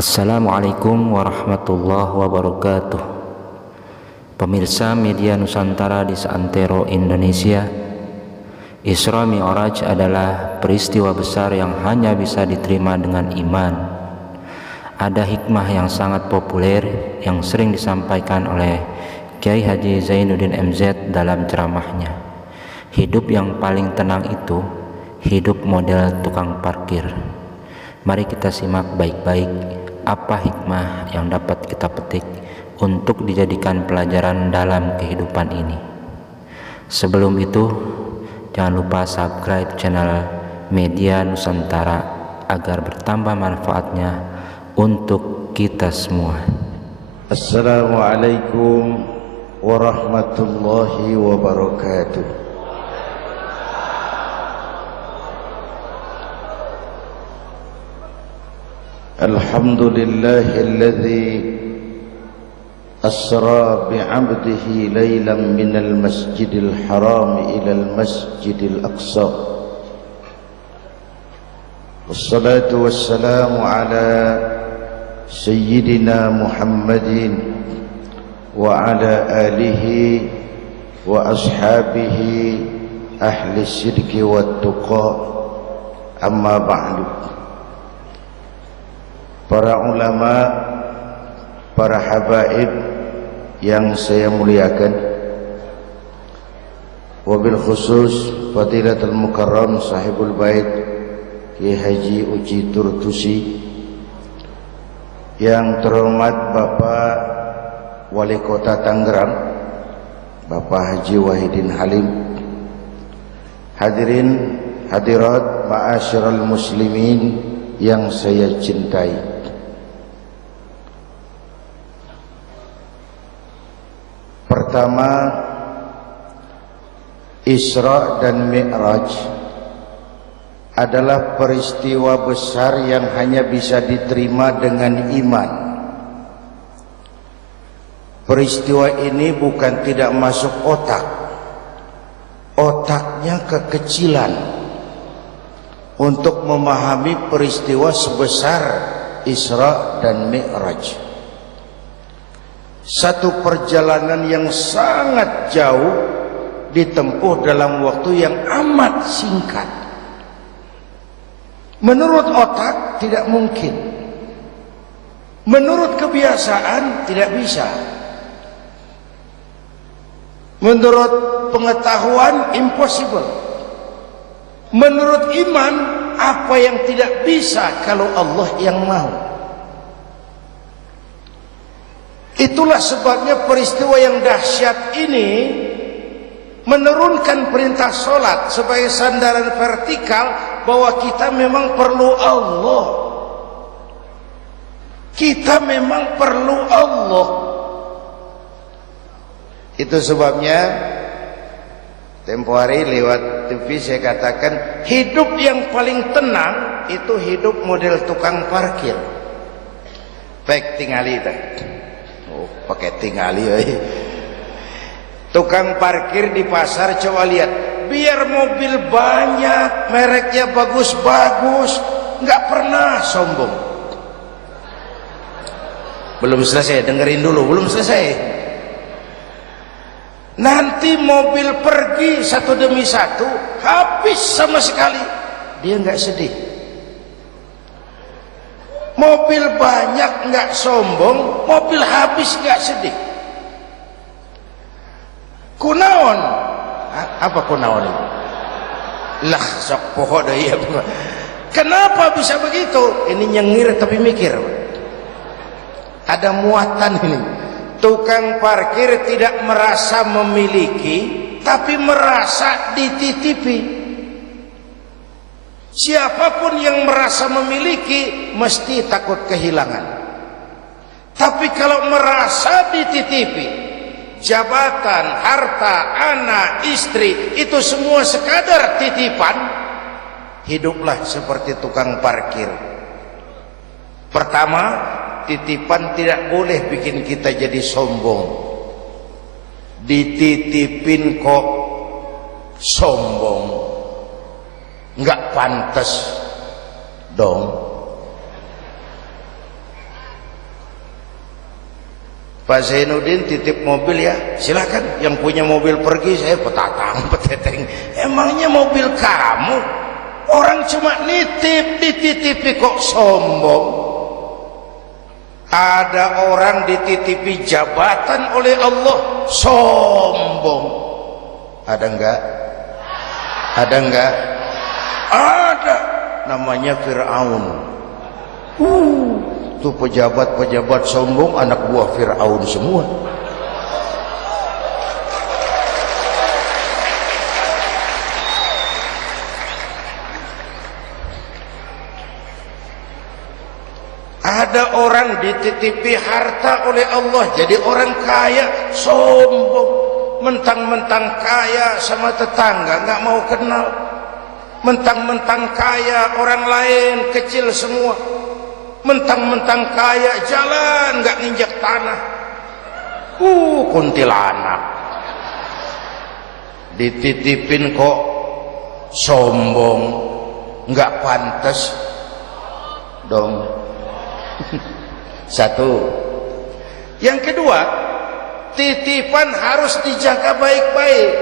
Assalamualaikum warahmatullahi wabarakatuh. Pemirsa media Nusantara di seantero Indonesia, Isra Mi'raj adalah peristiwa besar yang hanya bisa diterima dengan iman. Ada hikmah yang sangat populer yang sering disampaikan oleh Kiai Haji Zainuddin MZ dalam ceramahnya. Hidup yang paling tenang itu hidup model tukang parkir. Mari kita simak baik-baik apa hikmah yang dapat kita petik untuk dijadikan pelajaran dalam kehidupan ini. Sebelum itu, jangan lupa subscribe channel Media Nusantara agar bertambah manfaatnya untuk kita semua. Assalamualaikum warahmatullahi wabarakatuh. Alhamdulillahilladzi asra bi'abdihi laylan minal masjidil haram ilal masjidil aqsa. Wassalatu wassalamu ala sayyidina Muhammadin wa ala alihi wa ashabihi ahli sidqi wa tuqa, amma ba'du. Para ulama, para habaib yang saya muliakan, wabil khusus Fadilatul Mukarram Sahibul Bait Kiai Haji Uji Turtusi, yang terhormat Bapak Wali Kota Tangerang Bapak Haji Wahidin Halim, hadirin hadirat ma'asyiral muslimin yang saya cintai. Pertama, Isra dan Mi'raj adalah peristiwa besar yang hanya bisa diterima dengan iman. Peristiwa ini bukan tidak masuk otak, otaknya kekecilan untuk memahami peristiwa sebesar Isra dan Mi'raj. Satu perjalanan yang sangat jauh ditempuh dalam waktu yang amat singkat. Menurut otak tidak mungkin, menurut kebiasaan tidak bisa, menurut pengetahuan impossible, menurut iman apa yang tidak bisa kalau Allah yang mau. Itulah sebabnya peristiwa yang dahsyat ini menurunkan perintah solat sebagai sandaran vertikal bahwa kita memang perlu Allah. Kita memang perlu Allah. Itu sebabnya tempo hari lewat TV saya katakan hidup yang paling tenang itu hidup model tukang parkir. Baik tingali itu. Pakai tingali tukang parkir di pasar, coba lihat, biar mobil banyak, mereknya bagus-bagus, nggak pernah sombong. Belum selesai, dengerin dulu, belum selesai. Nanti mobil pergi satu demi satu, habis sama sekali, dia nggak sedih. Mobil banyak nggak sombong, mobil habis nggak sedih. Kunaon? Apa kunaon itu? Lah sok pohon ya. Kenapa bisa begitu? Ini nyengir tapi mikir. Ada muatan ini. Tukang parkir tidak merasa memiliki, tapi merasa dititipi. Siapapun yang merasa memiliki mesti takut kehilangan. Tapi kalau merasa dititipi, jabatan, harta, anak, istri, itu semua sekadar titipan, hiduplah seperti tukang parkir. Pertama, titipan tidak boleh bikin kita jadi sombong. Dititipin kok sombong, nggak pantas dong. Pak Zainuddin titip mobil ya, silakan. Yang punya mobil pergi, saya petatang peteteng. Emangnya mobil kamu? Orang cuma nitip, dititipi kok sombong. Ada orang dititipi jabatan oleh Allah, sombong. Ada enggak? Ada enggak? Ada. Namanya Fir'aun. Tuh pejabat-pejabat sombong anak buah Fir'aun semua. Ada orang dititipi harta oleh Allah jadi orang kaya, sombong. Mentang-mentang kaya sama tetangga nggak mau kenal. Mentang-mentang kaya orang lain kecil semua. Mentang-mentang kaya jalan nggak nginjak tanah. Kuntilanak. Dititipin kok sombong, nggak pantas dong. Satu. Yang kedua, titipan harus dijaga baik-baik.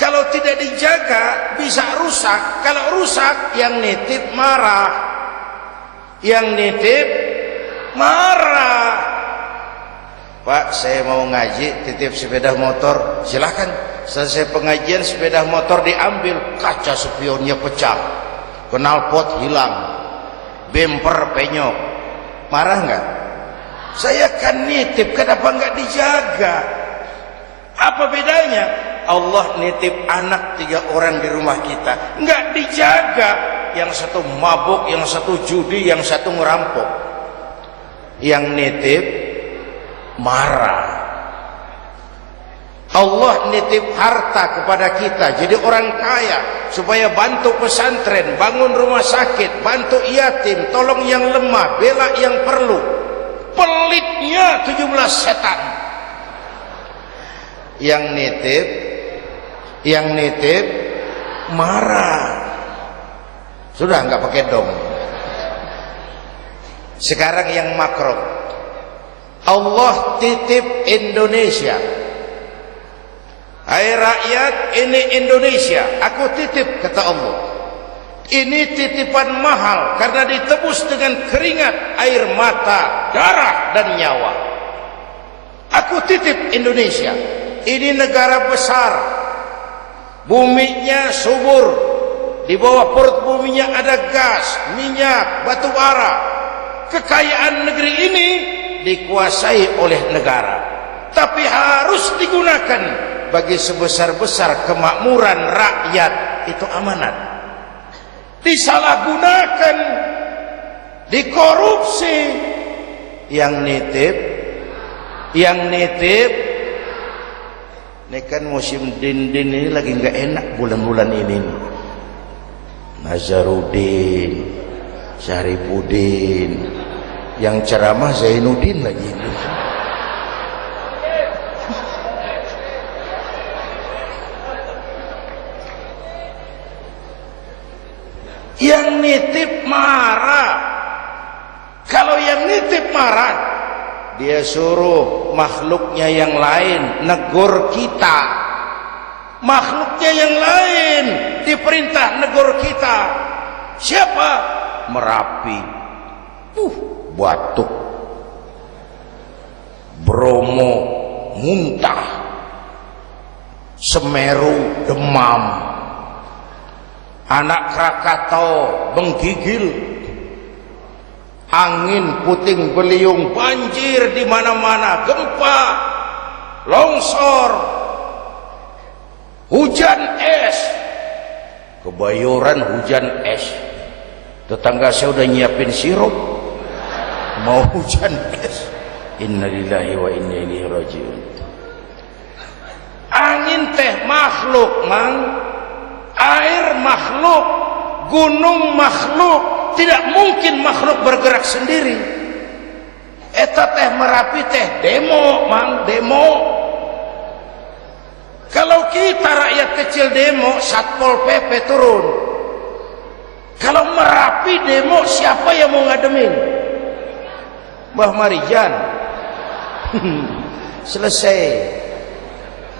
Kalau tidak dijaga bisa rusak. Kalau rusak yang nitip marah. Yang nitip marah. Pak, saya mau ngaji, titip sepeda motor, silakan. Selesai pengajian sepeda motor diambil, kaca spionnya pecah, knalpot hilang, bemper penyok. Marah nggak? Saya kan nitip, kenapa nggak dijaga? Apa bedanya? Allah nitip anak 3 orang di rumah kita, nggak dijaga. Yang satu mabuk, yang satu judi, yang satu ngerampok. Yang nitip marah. Allah nitip harta kepada kita jadi orang kaya supaya bantu pesantren, bangun rumah sakit, bantu yatim, tolong yang lemah, bela yang perlu. Pelitnya 17 setan. Yang nitip marah. Sudah nggak pakai dong. Sekarang yang makro. Allah titip Indonesia. Hai rakyat, ini Indonesia, aku titip, kata Allah. Ini titipan mahal karena ditebus dengan keringat, air mata, darah dan nyawa. Aku titip Indonesia. Ini negara besar. Buminya subur. Di bawah perut buminya ada gas, minyak, batu bara. Kekayaan negeri ini dikuasai oleh negara. Tapi harus digunakan bagi sebesar-besar kemakmuran rakyat. Itu amanat. Disalahgunakan, dikorupsi. Yang nitip ini kan musim din-din ini lagi nggak enak bulan-bulan ini. Nazarudin, Syarifuddin, yang ceramah Zainuddin lagi. Yang nitip marah. Kalau yang nitip marah, dia suruh makhluknya yang lain negur kita. Makhluknya yang lain diperintah negur kita. Siapa? Merapi, batuk, Bromo muntah, Semeru demam, Anak Krakatau menggigil, angin puting beliung, banjir di mana-mana, gempa, longsor, hujan es. Kebayoran hujan es. Tetangga saya udah nyiapin sirup, mau hujan es. Innalillahi wa inna ilaihi rajiun. Angin teh makhluk, mang. Air makhluk, gunung makhluk. Tidak mungkin makhluk bergerak sendiri. Eta teh Merapi teh demo, mang, demo. Kalau kita rakyat kecil demo, Satpol PP turun. Kalau Merapi demo, siapa yang mau ngademin? Mbah Marijan. Selesai.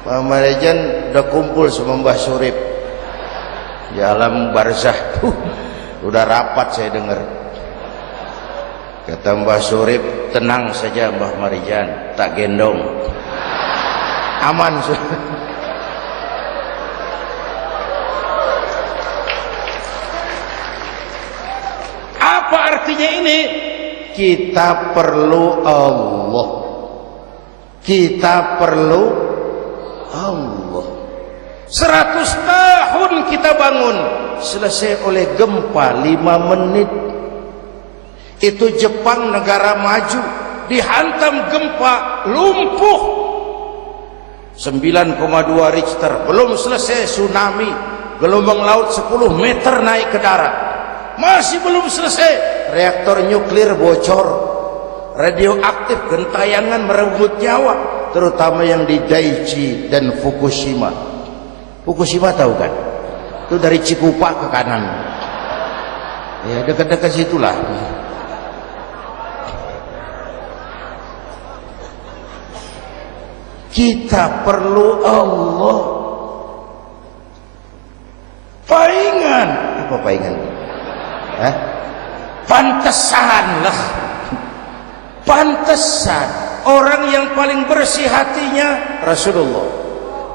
Mbah Marijan udah kumpul sama Mbah Surip di alam barzah tuh. Udah rapat saya dengar. Kata Mbah Surip, tenang saja Mbah Marijan, tak gendong. Aman. Apa artinya ini? Kita perlu Allah. Kita perlu Allah. 100 tahun kita bangun, selesai oleh gempa 5 menit. Itu Jepang negara maju, dihantam gempa, lumpuh 9,2 Richter. Belum selesai tsunami, gelombang laut 10 meter naik ke darat. Masih belum selesai, reaktor nuklir bocor, radioaktif gentayangan merenggut nyawa, terutama yang di Daiichi dan Fukushima. Fukushima tahu kan? Itu dari Cikupa ke kanan. Ya, dekat-dekat situlah. Kita perlu Allah. Paingan. Apa paingan? Hah? Pantesan lah. Pantesan orang yang paling bersih hatinya Rasulullah.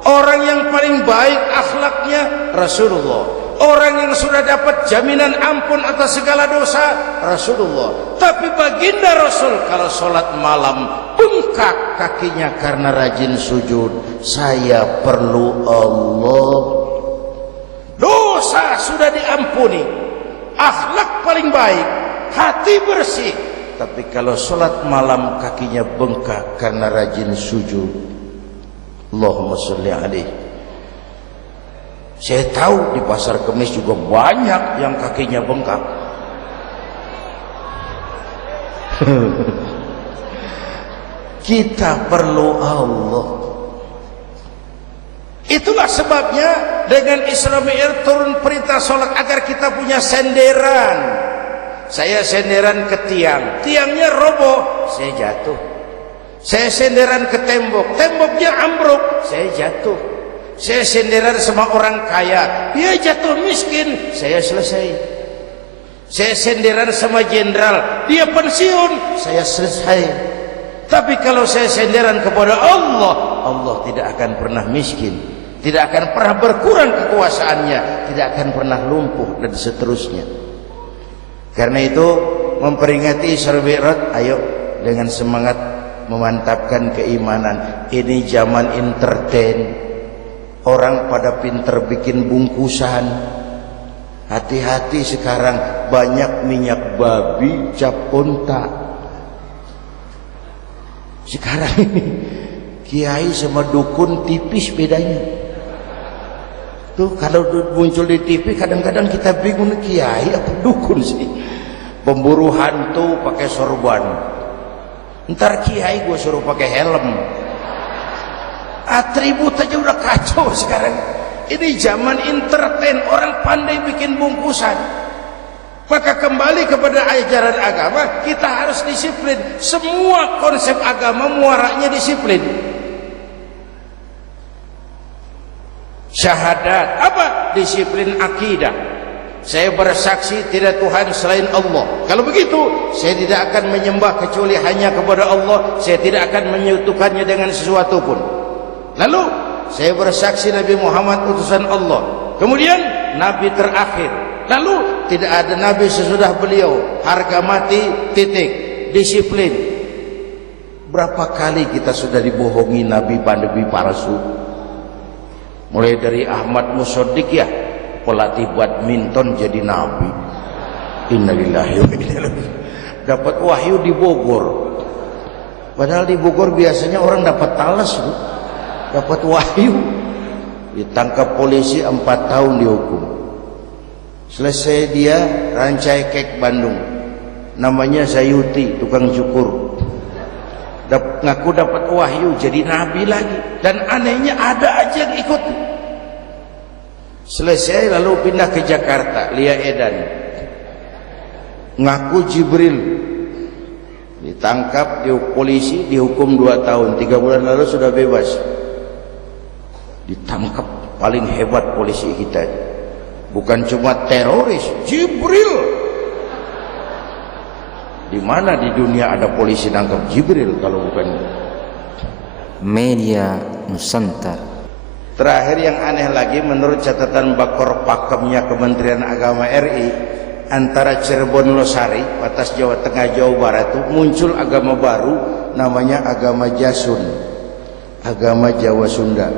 Orang yang paling baik akhlaknya Rasulullah. Orang yang sudah dapat jaminan ampun atas segala dosa Rasulullah. Tapi baginda Rasul kalau sholat malam bengkak kakinya karena rajin sujud. Saya perlu Allah. Dosa sudah diampuni, akhlak paling baik, hati bersih. Tapi kalau sholat malam kakinya bengkak karena rajin sujud. Allahumma sholli alaihi. Saya tahu di pasar Kemis juga banyak yang kakinya bengkak. Kita perlu Allah. Itulah sebabnya dengan Isra Mi'raj turun perintah sholat agar kita punya senderan. Saya senderan ke tiang, tiangnya roboh, saya jatuh. Saya senderan ke tembok, temboknya ambruk, saya jatuh. Saya senderan sama orang kaya, dia jatuh miskin, saya selesai. Saya senderan sama jenderal, dia pensiun, saya selesai. Tapi kalau saya senderan kepada Allah, Allah tidak akan pernah miskin, tidak akan pernah berkurang kekuasaannya, tidak akan pernah lumpuh dan seterusnya. Karena itu memperingati Isra Mi'raj, ayo dengan semangat memantapkan keimanan. Ini zaman entertain, orang pada pinter bikin bungkusan. Hati-hati sekarang banyak minyak babi cap unta. Sekarang kiai sama dukun tipis bedanya. Tuh kalau muncul di TV kadang-kadang kita bingung, kiai apa dukun sih. Pemburu hantu pakai sorban, ntar kiai gue suruh pakai helm. Atribut aja udah kacau sekarang. Ini zaman entertain, orang pandai bikin bungkusan. Maka kembali kepada ajaran agama, kita harus disiplin. Semua konsep agama muaranya disiplin. Syahadat apa? Disiplin akidah. Saya bersaksi tidak Tuhan selain Allah. Kalau begitu, saya tidak akan menyembah kecuali hanya kepada Allah. Saya tidak akan menyekutukannya dengan sesuatu pun. Lalu saya bersaksi Nabi Muhammad utusan Allah. Kemudian Nabi terakhir. Lalu tidak ada Nabi sesudah beliau. Harga mati, titik. Disiplin. Berapa kali kita sudah dibohongi Nabi pandemi palsu. Mulai dari Ahmad Musaddiq ya, pelatih badminton jadi Nabi. Innalillahi wa inna ilaihi. Dapat wahyu di Bogor. Padahal di Bogor biasanya orang dapat talas tuh. Dapat wahyu, ditangkap polisi 4 tahun dihukum. Selesai dia Rancai Kek Bandung, namanya Zayuti, tukang cukur. Ngaku dapat wahyu jadi nabi lagi, dan anehnya ada aja yang ikut. Selesai lalu pindah ke Jakarta, Lia Edan, ngaku Jibril, Ditangkap, polisi dihukum 2 tahun, 3 bulan lalu sudah bebas. Ditangkap, paling hebat polisi kita. Bukan cuma teroris, Jibril. Di mana di dunia ada polisi nangkap Jibril kalau bukan Media Nusantara. Terakhir yang aneh lagi, menurut catatan Bakor Pakemnya Kementerian Agama RI, antara Cirebon Losari, batas Jawa Tengah Jawa Barat itu muncul agama baru namanya agama Jasun, agama Jawa Sunda.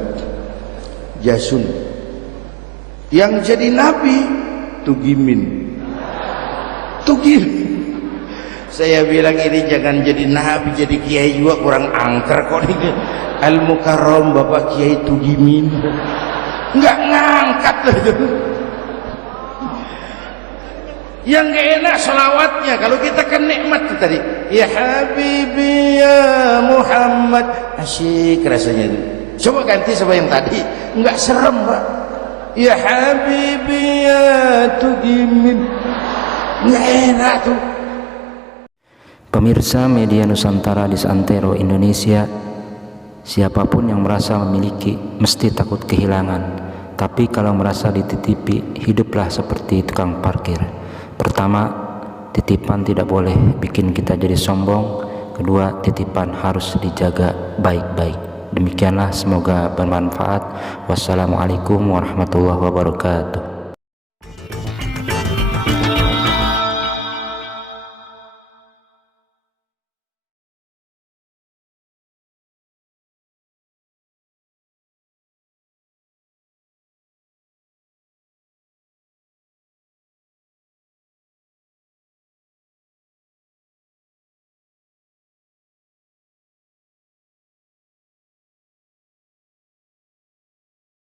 Jasun. Yang jadi nabi Tugimin. Tugimin. Saya bilang ini jangan jadi nabi, jadi kiai juga kurang angker kok ini. Al-Mukarram Bapak Kiai Tugimin. Enggak ngangkat loh itu. Yang gak enak selawatnya. Kalau kita kan nikmat tuh tadi, ya Habibi ya Muhammad, asyik rasanya itu. Coba ganti sama yang tadi, enggak serem Pak. Ya Habibi ya Tugimin, enggak enak tuh. Pemirsa Media Nusantara di seantero Indonesia, siapapun yang merasa memiliki mesti takut kehilangan. Tapi kalau merasa dititipi, hiduplah seperti tukang parkir. Pertama, titipan tidak boleh bikin kita jadi sombong. Kedua, titipan harus dijaga baik-baik. Demikianlah, semoga bermanfaat. Wassalamualaikum warahmatullahi wabarakatuh.